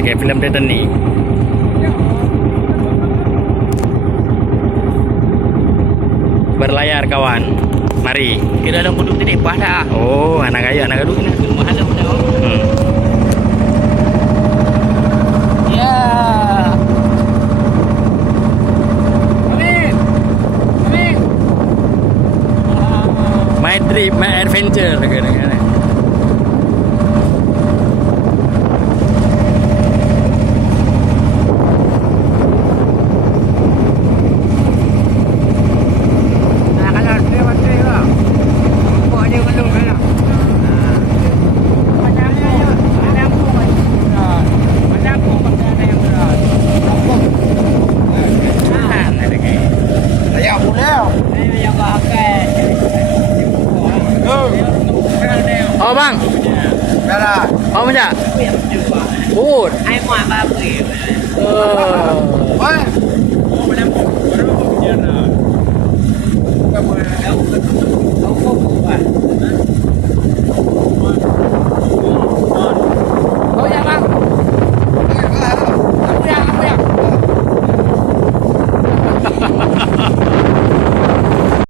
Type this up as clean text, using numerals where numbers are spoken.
kayak film Titanic. Berlayar kawan. Mari. Kita dalam duduk ni pas dah. Oh, anak kaya, anak gaduh ni. Rumah ada mana? Hmm. Ya. Amin. Amin. My trip, my adventure kadang-kadang. Oh bang, oh macam, good. Ai muat apa? Oh.